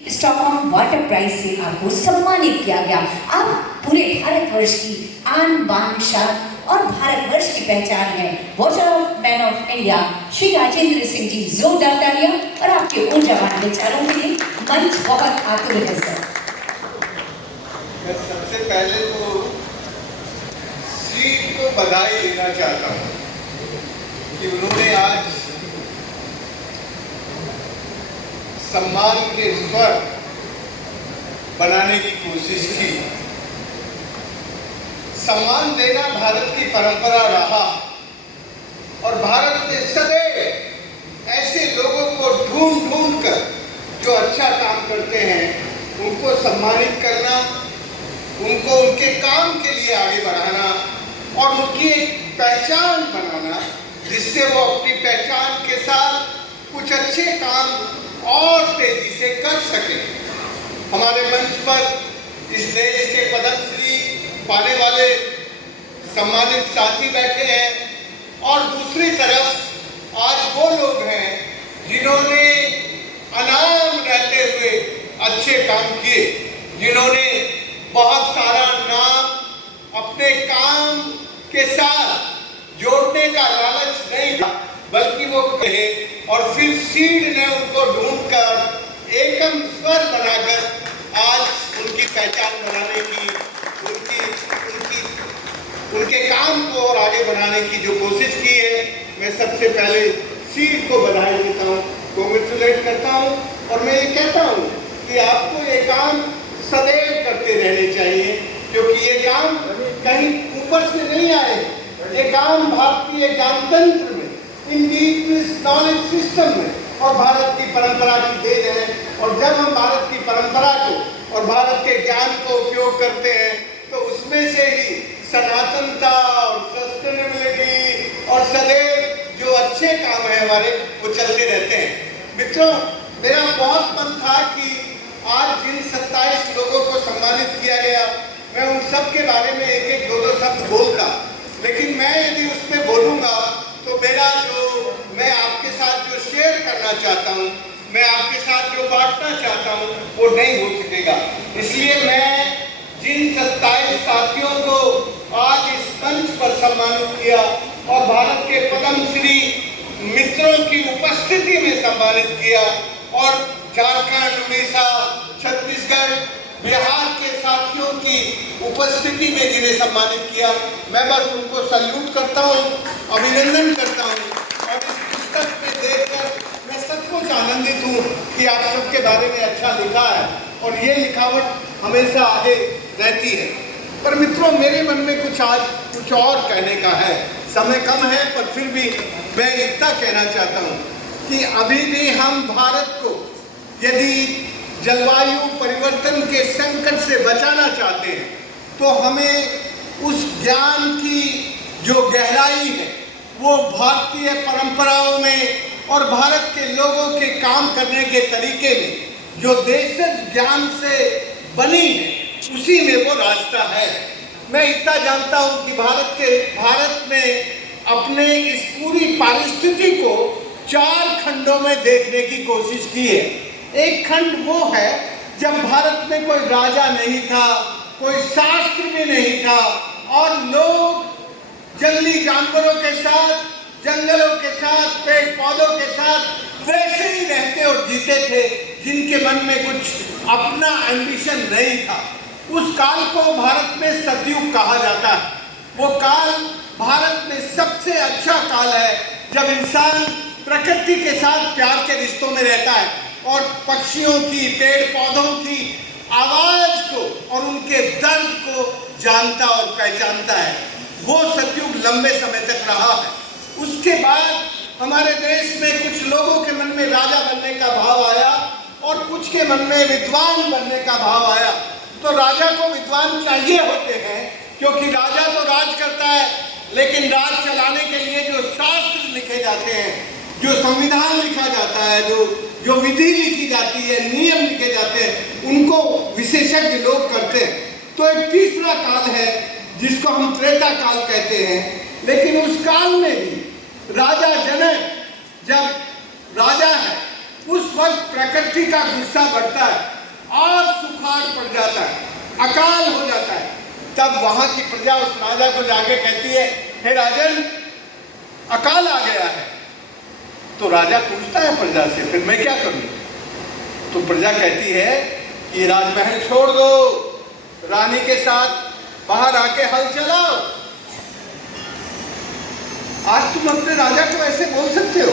Stockholm water prize से आपको सम्मानित किया गया। अब पूरे भारतवर्ष की आन बान शान और भारतवर्ष की पहचान है water man of India Shri Rajendra Singh ji. जोरदार तालियां और आपके ऊर्जावान विचारों के लिए मंच बहुत आतुर है सर। मैं सबसे पहले तो सीट को बधाई देना चाहता हूँ कि उन्होंने आज सम्मान के स्वर बनाने की कोशिश की। सम्मान देना भारत की परंपरा रहा और भारत ने सदैव ऐसे लोगों को ढूंढ ढूंढ कर जो अच्छा काम करते हैं उनको सम्मानित करना, उनको उनके काम के लिए आगे बढ़ाना और उनकी एक पहचान बनाना, जिससे वो अपनी पहचान के साथ कुछ अच्छे काम और तेजी से कर सके। हमारे मंच पर इस देश के पद्मश्री पाने वाले सम्मानित साथी बैठे हैं और दूसरी तरफ आज वो लोग हैं जिन्होंने अनाम रहते हुए अच्छे काम किए, जिन्होंने बहुत सारा नाम अपने काम के साथ जोड़ने का लालच नहीं था, बल्कि वो कहे और फिर सीड ने उनको ढूंढकर एकम स्वर बनाकर आज उनकी पहचान बनाने की, उनके काम को और आगे बढ़ाने की जो कोशिश की है, मैं सबसे पहले सीड को बधाई देता हूँ, कांग्रेचुलेट करता हूँ। और मैं ये कहता हूँ कि आपको ये काम सदैव करते रहने चाहिए, क्योंकि ये काम कहीं ऊपर से नहीं आए, ये काम भारतीय ज्ञानतंत्र में, इंडिजिनस नॉलेज सिस्टम में और भारत की परंपरा की देन है। और जब हम भारत की परंपरा को और भारत के ज्ञान को उपयोग करते हैं तो उसमें से ही सनातनता और सस्टेनेबिलिटी और सदैव जो अच्छे काम है हमारे वो चलते रहते हैं। मित्रों, मेरा बहुत मन था कि आज जिन 27 लोगों को सम्मानित किया गया, मैं उन सब के बारे में एक एक दो शब्द बोलता, लेकिन मैं यदि उस पर बोलूँगा तो मेरा मैं आपके साथ जो शेयर करना चाहता हूँ, मैं आपके साथ जो बांटना चाहता हूँ वो नहीं हो सकेगा। इसलिए मैं जिन 27 साथियों को आज इस मंच पर सम्मानित किया और भारत के पद्मश्री मित्रों की उपस्थिति में सम्मानित किया और झारखंड, उड़ीसा, छत्तीसगढ़, बिहार के साथियों की उपस्थिति में जिन्हें सम्मानित किया, मैं बस उनको सल्यूट करता हूँ, अभिनंदन करता हूँ। और इस पुस्तक में देखकर मैं सचमुच आनंदित हूँ कि आप सबके बारे में अच्छा लिखा है और ये लिखावट हमेशा आगे रहती है। पर मित्रों, मेरे मन में कुछ और कहने का है। समय कम है, पर फिर भी मैं इतना कहना चाहता हूँ कि अभी भी हम भारत को यदि जलवायु परिवर्तन के संकट से बचाना चाहते हैं तो हमें उस ज्ञान की जो गहराई है वो भारतीय परंपराओं में और भारत के लोगों के काम करने के तरीके में जो देशज ज्ञान से बनी है उसी में वो रास्ता है। मैं इतना जानता हूँ कि भारत ने अपने इस पूरी परिस्थिति को 4 खंडों में देखने की कोशिश की है। एक खंड वो है जब भारत में कोई राजा नहीं था, कोई शास्त्र भी नहीं था और लोग जंगली जानवरों के साथ, जंगलों के साथ, पेड़ पौधों के साथ वैसे ही रहते और जीते थे, जिनके मन में कुछ अपना एम्बिशन नहीं था। उस काल को भारत में सतयुग कहा जाता है। वो काल भारत में सबसे अच्छा काल है जब इंसान प्रकृति के साथ प्यार के रिश्तों में रहता है और पक्षियों की, पेड़ पौधों की आवाज को और उनके दर्द को जानता और पहचानता है। वो सतयुग लंबे समय तक रहा है। उसके बाद हमारे देश में कुछ लोगों के मन में राजा बनने का भाव आया और कुछ के मन में विद्वान बनने का भाव आया। तो राजा को विद्वान चाहिए होते हैं, क्योंकि राजा तो राज करता है, लेकिन राज चलाने के लिए जो शास्त्र लिखे जाते हैं, जो संविधान लिखा जाता है, जो विधि लिखी जाती है, नियम लिखे जाते हैं, उनको विशेषज्ञ लोग करते हैं। तो एक तीसरा काल है जिसको हम त्रेता काल कहते हैं। लेकिन उस काल में भी राजा जनक जब राजा है उस वक्त प्रकृति का गुस्सा बढ़ता है और सुखाड़ पड़ जाता है, अकाल हो जाता है। तब वहां की प्रजा उस राजा को जाके कहती है, हे राजन, अकाल आ गया है। तो राजा पूछता है प्रजा से, फिर मैं क्या करूं? तो प्रजा कहती है कि राजमहल छोड़ दो, रानी के साथ बाहर आके हल चलाओ। आज तुम अपने राजा को ऐसे बोल सकते हो?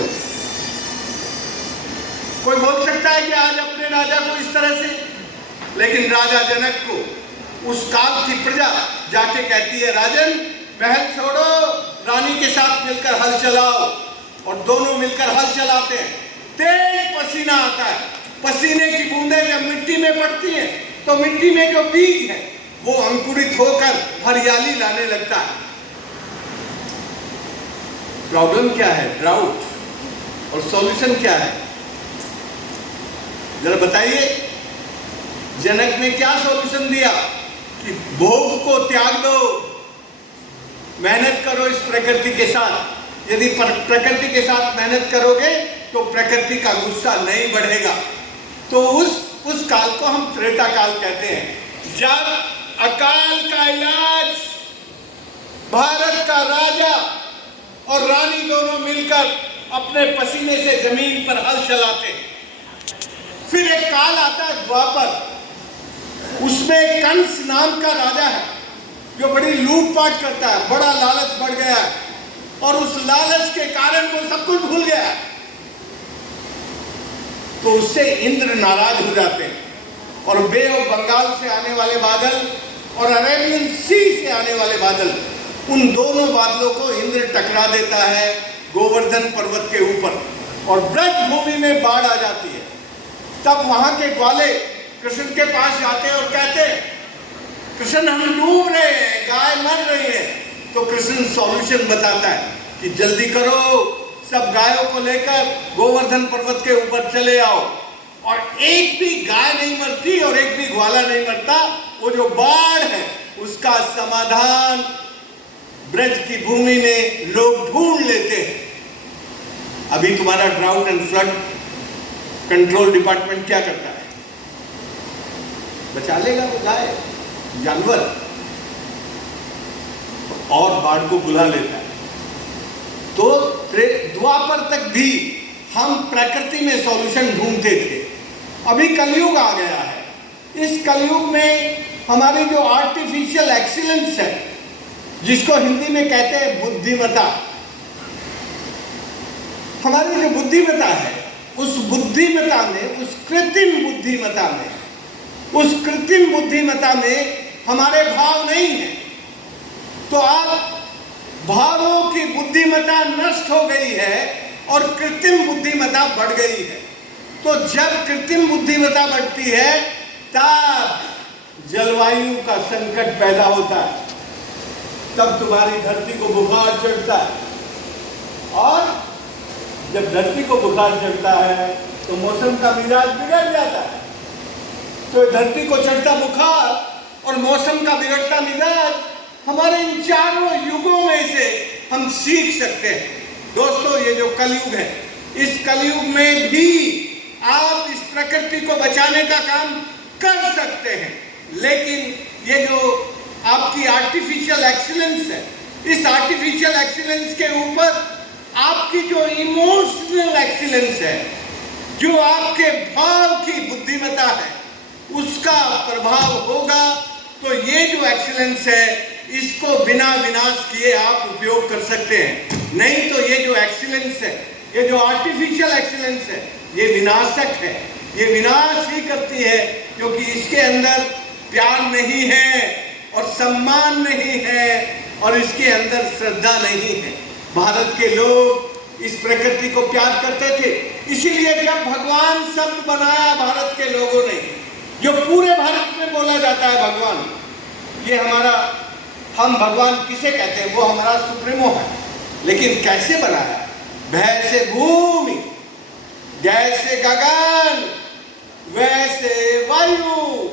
कोई बोल सकता है कि आज अपने राजा को इस तरह से? लेकिन राजा जनक को उस काल की प्रजा जाके कहती है, राजन, महल छोड़ो, रानी के साथ मिलकर हल चलाओ। और दोनों मिलकर हल चलाते हैं। तेज पसीना आता है, पसीने की बूंदें जब मिट्टी में पड़ती हैं तो मिट्टी में जो बीज है वो अंकुरित होकर हरियाली लाने लगता है। प्रॉब्लम क्या है? ड्राउट। और सॉल्यूशन क्या है? जरा बताइए। जनक ने क्या सॉल्यूशन दिया कि भोग को त्याग दो, मेहनत करो इस प्रकृति के साथ। यदि प्रकृति के साथ मेहनत करोगे तो प्रकृति का गुस्सा नहीं बढ़ेगा। तो उस काल को हम त्रेता काल कहते हैं, जब अकाल का इलाज भारत का राजा और रानी दोनों मिलकर अपने पसीने से जमीन पर हल चलाते हैं। फिर एक काल आता है द्वापर, उसमें कंस नाम का राजा है जो बड़ी लूटपाट करता है, बड़ा लालच बढ़ गया है और उस लालच के कारण वो सब कुछ भूल गया है। तो उससे इंद्र नाराज हो जाते हैं और बे ऑफ बंगाल से आने वाले बादल और अरेबियन सी से आने वाले बादल, उन दोनों बादलों को इंद्र टकरा देता है गोवर्धन पर्वत के ऊपर और ब्रज भूमि में बाढ़ आ जाती है। तब वहां के ग्वाले कृष्ण के पास जाते हैं और कहते हैं, कृष्ण, हम डूब रहे हैं, गाय मर रही है। तो कृष्ण सॉल्यूशन बताता है कि जल्दी करो, सब गायों को लेकर गोवर्धन पर्वत के ऊपर चले आओ। और एक भी गाय नहीं मरती और एक भी ग्वाला नहीं मरता। वो जो बाढ़ है उसका समाधान ब्रज की भूमि में लोग ढूंढ लेते हैं। अभी तुम्हारा drought and flood control department क्या करता है? बचा लेगा वो गाय, जानवर, और बाढ़ को बुला लेता है। तो द्वापर तक भी हम प्रकृति में सॉल्यूशन ढूंढते थे। अभी कलयुग आ गया है। इस कलयुग में हमारी जो आर्टिफिशियल एक्सीलेंस है, जिसको हिंदी में कहते हैं बुद्धिमत्ता, हमारी जो बुद्धिमत्ता है, उस बुद्धिमत्ता में, उस कृत्रिम बुद्धिमत्ता में हमारे भाव नहीं है। तो आप भावों की बुद्धिमत्ता नष्ट हो गई है और कृत्रिम बुद्धिमत्ता बढ़ गई है। तो जब कृत्रिम बुद्धिमत्ता बढ़ती है तब जलवायु का संकट पैदा होता है, तब तुम्हारी धरती को बुखार चढ़ता है। और जब धरती को बुखार चढ़ता है तो मौसम का मिजाज बिगड़ जाता है। तो धरती को चढ़ता बुखार और मौसम का बिगड़ता मिजाज, हमारे इन चारों युगों में से हम सीख सकते हैं। दोस्तों, ये जो कलयुग है, इस कलयुग में भी आप इस प्रकृति को बचाने का काम कर सकते हैं। लेकिन ये जो आपकी आर्टिफिशियल एक्सीलेंस है, इस आर्टिफिशियल एक्सीलेंस के ऊपर आपकी जो इमोशनल एक्सीलेंस है, जो आपके भाव की बुद्धिमत्ता है, उसका प्रभाव होगा। तो ये जो एक्सीलेंस है, इसको बिना विनाश किए आप उपयोग कर सकते हैं। नहीं तो ये जो एक्सीलेंस है, ये जो आर्टिफिशियल एक्सीलेंस है, ये विनाशक है, ये विनाश ही करती है, क्योंकि इसके अंदर प्यार नहीं है और सम्मान नहीं है और इसके अंदर श्रद्धा नहीं है। भारत के लोग इस प्रकृति को प्यार करते थे, इसीलिए जब भगवान शब्द बनाया भारत के लोगों ने, जो पूरे भारत में बोला जाता है भगवान, ये हमारा, हम भगवान किसे कहते हैं? वो हमारा सुप्रीमो है। लेकिन कैसे बनाया? भय से भूमि, जैसे गगन, वैसे वायु,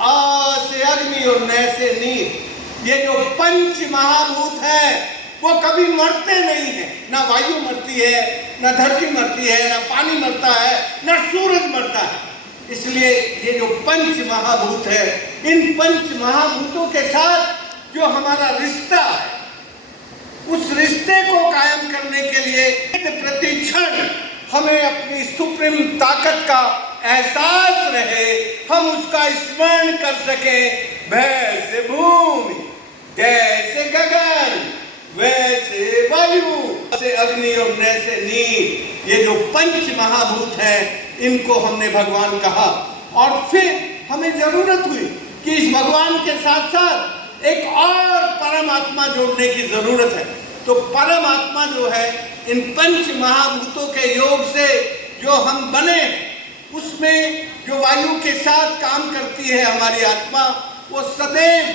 आ से अग्नि और न से नीर। ये जो पंच महाभूत है, वो कभी मरते नहीं हैं। ना वायु मरती है, ना धरती मरती है, ना पानी मरता है, ना सूरज मरता है। इसलिए ये जो पंच महाभूत है, इन पंच महाभूतों के साथ जो हमारा रिश्ता है, उस रिश्ते को कायम करने के लिए प्रति क्षण हमें अपनी सुप्रीम ताकत का एहसास रहे, हम उसका स्मरण कर सके। वैसे भूमि, जैसे गगन, वैसे वायु, वैसे अग्नि और वैसे नीर, ये जो पंच महाभूत हैं, इनको हमने भगवान कहा। और फिर हमें जरूरत हुई कि इस भगवान के साथ साथ एक और परमात्मा जोड़ने की जरूरत है। तो परमात्मा जो है, इन पंच महाभूतों के योग से जो हम बने, उसमें जो वायु के साथ काम करती है हमारी आत्मा, वो सदैव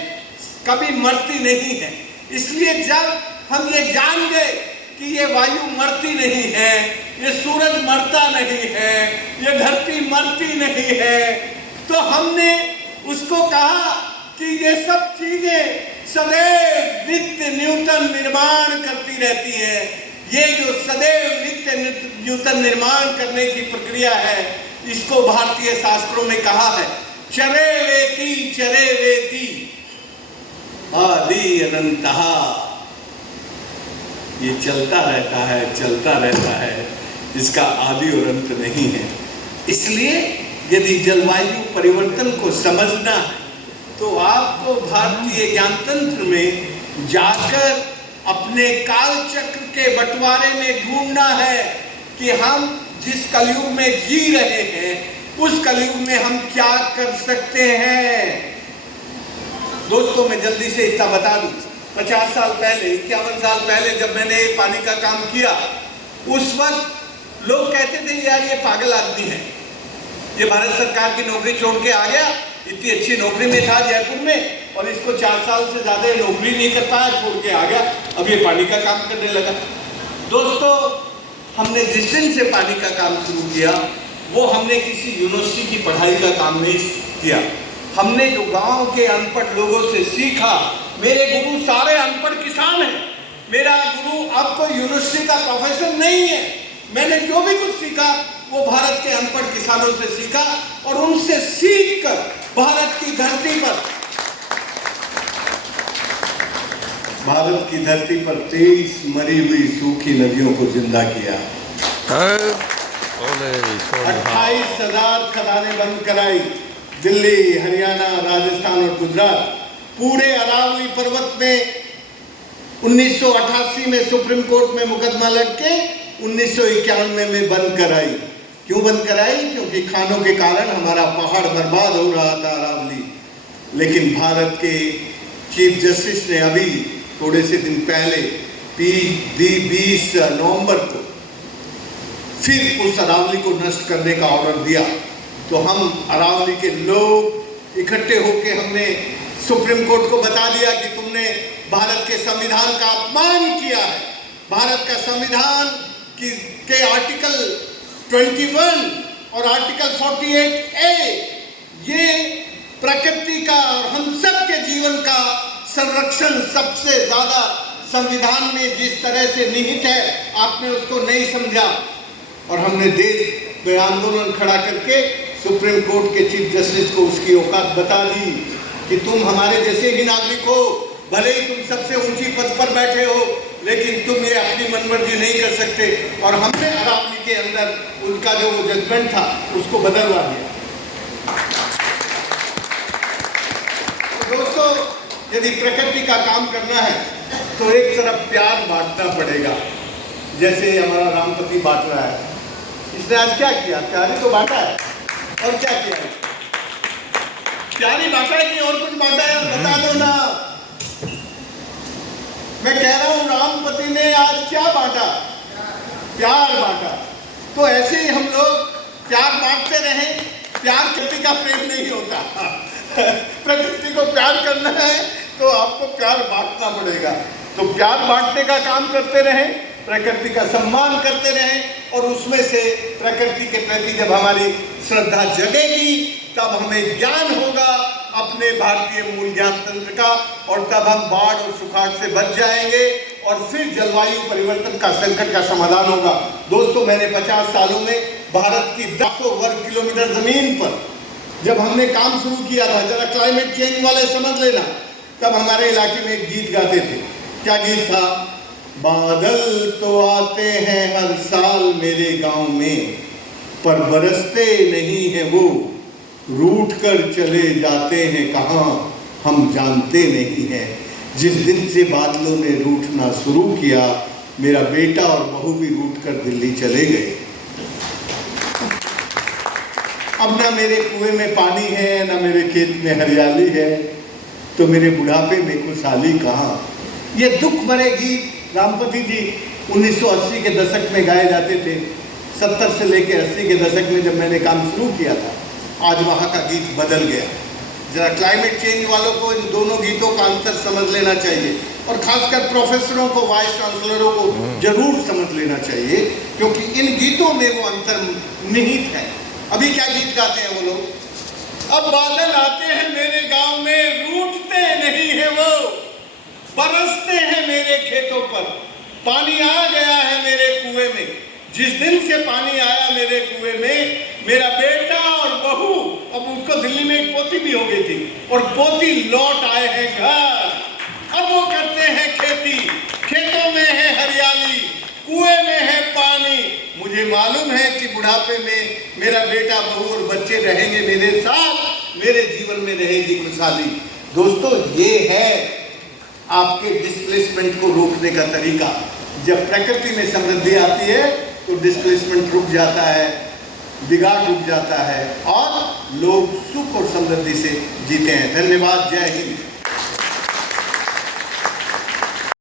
कभी मरती नहीं है। इसलिए जब हम ये जान गए कि ये वायु मरती नहीं है, ये सूरज मरता नहीं है, ये धरती मरती नहीं है, तो हमने उसको कहा कि ये सब चीजें सदैव नित्य नूतन निर्माण करती रहती है। ये जो सदैव नित्य नूतन निर्माण करने की प्रक्रिया है, इसको भारतीय शास्त्रों में कहा है चरे वेति आदि अनंतः। ये चलता रहता है, इसका आदि और अंत नहीं है। इसलिए यदि जलवायु परिवर्तन को समझना है, तो आपको भारतीय ज्ञानतंत्र में जाकर अपने काल चक्र के बंटवारे में ढूंढना है कि हम जिस कलयुग में जी रहे हैं, उस कलयुग में हम क्या कर सकते हैं। दोस्तों, मैं जल्दी से इतना बता दूं, 50 साल पहले, 51 साल पहले जब मैंने पानी का काम किया, उस वक्त लोग कहते थे यार ये पागल आदमी है, ये भारत सरकार की नौकरी छोड़ के आ गया, इतनी अच्छी नौकरी में था जयपुर में, और इसको 4 साल से ज्यादा नौकरी नहीं कर पाया, छोड़ के आ गया, अब ये पानी का काम करने लगा। दोस्तों, हमने जिस दिन से पानी का काम शुरू किया, वो हमने किसी यूनिवर्सिटी की पढ़ाई का काम नहीं किया। हमने जो गांव के अनपढ़ लोगों से सीखा। मेरे गुरु सारे अनपढ़ किसान हैं। मेरा गुरु अब कोई यूनिवर्सिटी का प्रोफेसर नहीं है। मैंने जो भी कुछ सीखा वो भारत के अनपढ़ किसानों से सीखा, और उनसे सीख कर भारत की धरती पर 23 मरी हुई सूखी नदियों को जिंदा किया। 28,000 खदानें बंद कराई। दिल्ली, हरियाणा, राजस्थान और गुजरात, पूरे अरावली पर्वत में 1988 में सुप्रीम कोर्ट में मुकदमा लग के 1991 में बंद कराई। क्यों बंद कराई? क्योंकि खानों के कारण हमारा पहाड़ बर्बाद हो रहा था अरावली। लेकिन भारत के चीफ जस्टिस ने अभी थोड़े से दिन पहले 20 नवंबर को फिर उस अरावली को नष्ट करने का ऑर्डर दिया। तो हम अरावली के लोग इकट्ठे होकर हमने सुप्रीम कोर्ट को बता दिया कि तुमने भारत के संविधान का अपमान किया है। भारत का संविधान के आर्टिकल 21 और आर्टिकल 48A ये प्रकृति का और हम सब के जीवन का संरक्षण सबसे ज्यादा संविधान में जिस तरह से निहित है, आपने उसको नहीं समझा। और हमने देश में आंदोलन खड़ा करके सुप्रीम कोर्ट के चीफ जस्टिस को उसकी औकात बता दी कि तुम हमारे जैसे ही नागरिक हो, भले ही तुम सबसे ऊंची पद पर बैठे हो, लेकिन तुम ये अपनी मनमर्जी नहीं कर सकते। और हमने अरावली के अंदर उनका जो जजमेंट था उसको बदलवा दिया। तो दोस्तों, यदि प्रकृति का काम करना है तो एक तरफ प्यार बांटना पड़ेगा, जैसे हमारा रामपति बांट रहा है। इसने आज क्या किया? प्यार ही तो बांटा है। और क्या किया? प्यार ही बांटा है कि और कुछ बांटा है? बता दो ना। मैं कह रहा हूं रामपति ने आज क्या बांटा? प्यार बांटा। तो ऐसे ही हम लोग प्यार बांटते रहें। प्यार प्रकृति का प्रेम नहीं होता। प्रकृति को प्यार करना है तो आपको प्यार बांटना पड़ेगा। तो प्यार बांटने का काम करते रहें, प्रकृति का सम्मान करते रहें, और उसमें से प्रकृति के प्रति जब हमारी श्रद्धा जगेगी तब हमें ज्ञान होगा अपने भारतीय मूल ज्ञान तंत्र का, और तब हम बाढ़ और सुखाड़ से बच जाएंगे। और फिर जलवायु परिवर्तन का संकट का समाधान होगा। दोस्तों, मैंने 50 सालों में भारत की 10 वर्ग किलोमीटर जमीन पर जब हमने काम शुरू किया था, जरा क्लाइमेट चेंज वाले समझ लेना, तब हमारे इलाके में एक गीत गाते थे। क्या गीत था? बादल तो आते हैं हर साल मेरे गांव में, पर बरसते नहीं है वो, रूठ कर चले जाते हैं कहाँ हम जानते नहीं हैं। जिस दिन से बादलों ने रूठना शुरू किया, मेरा बेटा और बहू भी रूठ कर दिल्ली चले गए। अब ना मेरे कुएं में पानी है, ना मेरे खेत में हरियाली है, तो मेरे बुढ़ापे में खुशहाली कहाँ। ये दुख भरे गीत रामपति जी 1980 के दशक में गाए जाते थे। 70 से लेकर 80 के दशक में जब मैंने काम शुरू किया था, आज वहाँ का गीत बदल गया। जरा क्लाइमेट चेंज वालों को इन दोनों गीतों का अंतर समझ लेना चाहिए, और खासकर प्रोफेसरों को, वाइस चांसलरों को जरूर समझ लेना चाहिए, क्योंकि इन गीतों में वो अंतर निहित है। अभी क्या गीत गाते हैं वो लोग? अब बादल आते हैं मेरे गांव में, रूठते नहीं है वो, बरसते हैं मेरे खेतों पर, पानी आ गया है मेरे कुएं में। जिस दिन से पानी आया मेरे कुएं में, मेरा बेटा और बहू, अब उसको दिल्ली में एक पोती भी हो गई थी, और पोती लौट आए हैं घर। अब वो करते हैं खेती, खेतों में है हरियाली, कुएं में है पानी। मुझे मालूम है कि बुढ़ापे में मेरा बेटा, बहू और बच्चे रहेंगे मेरे साथ, मेरे जीवन में रहेगी खुशहाली। दोस्तों, ये है आपके डिस्प्लेसमेंट को रोकने का तरीका। जब प्रकृति में समृद्धि आती है तो डिस्प्लेसमेंट रुक जाता है, बिगाड़ रुक जाता है, और लोग सुख और समृद्धि से जीते हैं। धन्यवाद। जय हिंद।